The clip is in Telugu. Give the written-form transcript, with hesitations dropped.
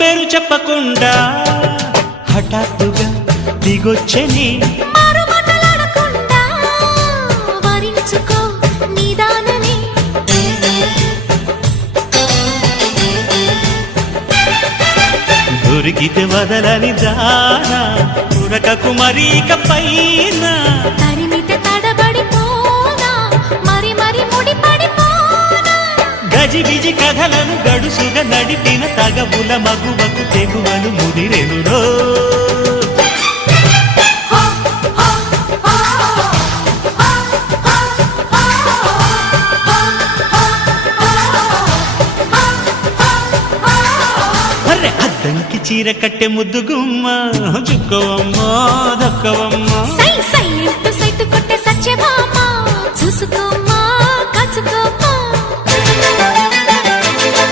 పేరు చెప్పకుండా హఠాత్తుగా దిగొచ్చని దొరికితే వదలని జానా ఉరకకు మరీక పైన తరిమితే తడబడిపోనా మరి మరి ముడిపడిపోనా గజిబిజి కథలను గడుసుగా నడిపిన తగవుల మగువకు తెగువలు ముదిరెనురో అద్దంకి చీర కట్టె ముద్దు గుమ్మ చుక్కవమ్మ దక్కవమ్మ సై సై సైటు కొట్టే సత్యభామ